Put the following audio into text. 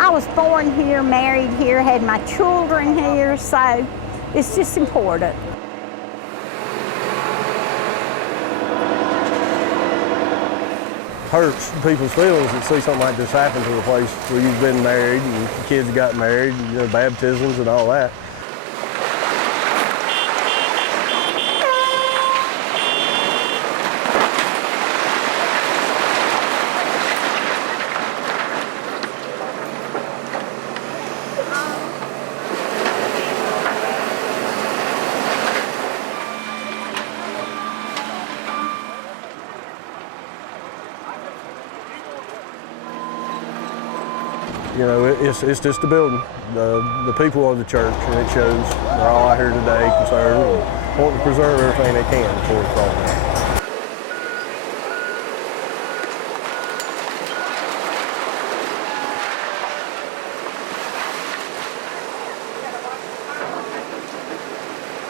I was born here, married here, had my children here, so it's just important. Hurts people's feelings to see something like this happen to a place where you've been married and the kids got married, you know, baptisms and all that. You know, it's just the building. The people of the church, and it shows. They're all out here today concerned and wanting to preserve everything they can before it's all done.